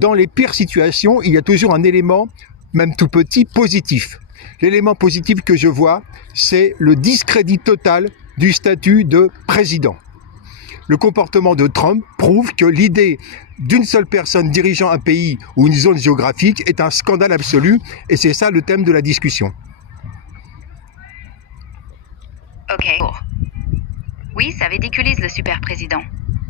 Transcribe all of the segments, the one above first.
Dans les pires situations, il y a toujours un élément, même tout petit, positif. L'élément positif que je vois, c'est le discrédit total du statut de président. Le comportement de Trump prouve que l'idée d'une seule personne dirigeant un pays ou une zone géographique est un scandale absolu, et c'est ça le thème de la discussion. Ok. Oui, ça ridiculise le super président.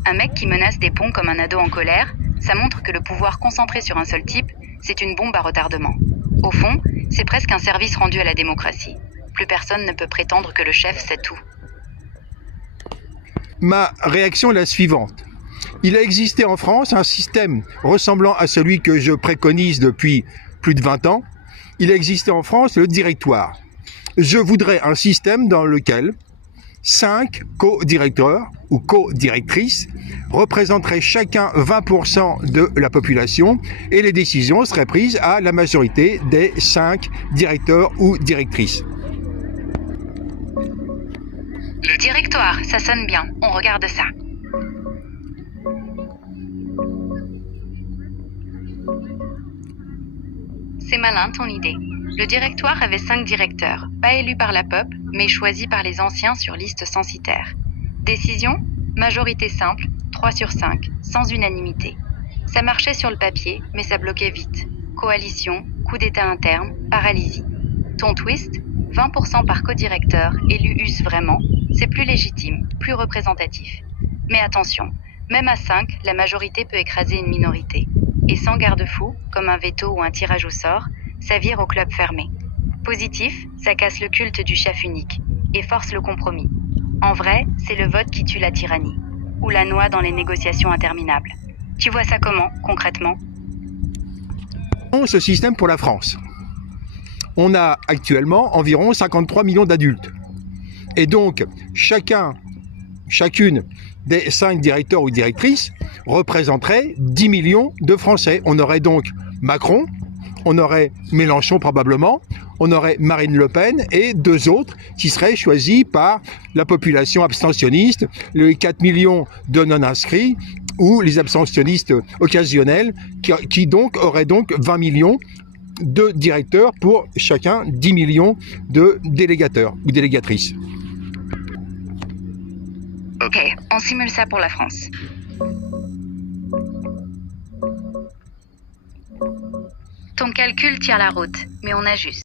Un mec qui menace des ponts comme un ado en colère, ça montre que le pouvoir concentré sur un seul type, c'est une bombe à retardement. Au fond, c'est presque un service rendu à la démocratie. Plus personne ne peut prétendre que le chef sait tout. Ma réaction est la suivante. Il a existé en France un système ressemblant à celui que je préconise depuis plus de 20 ans. Il a existé en France le directoire. Je voudrais un système dans lequel 5 co-directeurs ou co-directrices représenteraient chacun 20% de la population et les décisions seraient prises à la majorité des 5 directeurs ou directrices. Le directoire, ça sonne bien. On regarde ça. C'est malin ton idée. Le directoire avait 5 directeurs, pas élus par la peuple, mais choisis par les anciens sur liste censitaire. Décision, majorité simple, 3 sur 5, sans unanimité. Ça marchait sur le papier, mais ça bloquait vite. Coalition, coup d'état interne, paralysie. Ton twist, 20% par co-directeur, élu US vraiment, c'est plus légitime, plus représentatif. Mais attention, même à 5, la majorité peut écraser une minorité. Et sans garde-fou, comme un veto ou un tirage au sort, ça vire au club fermé. Positif, ça casse le culte du chef unique et force le compromis. En vrai, c'est le vote qui tue la tyrannie, ou la noie dans les négociations interminables. Tu vois ça comment, concrètement ? Ce système pour la France. On a actuellement environ 53 millions d'adultes. Et donc, chacune des 5 directeurs ou directrices représenterait 10 millions de Français. On aurait donc Macron, on aurait Mélenchon probablement, on aurait Marine Le Pen et 2 autres qui seraient choisis par la population abstentionniste, les 4 millions de non-inscrits ou les abstentionnistes occasionnels qui donc auraient donc 20 millions de directeurs pour chacun 10 millions de délégateurs ou délégatrices. Ok, on simule ça pour la France. Ton calcul tient la route, mais on ajuste.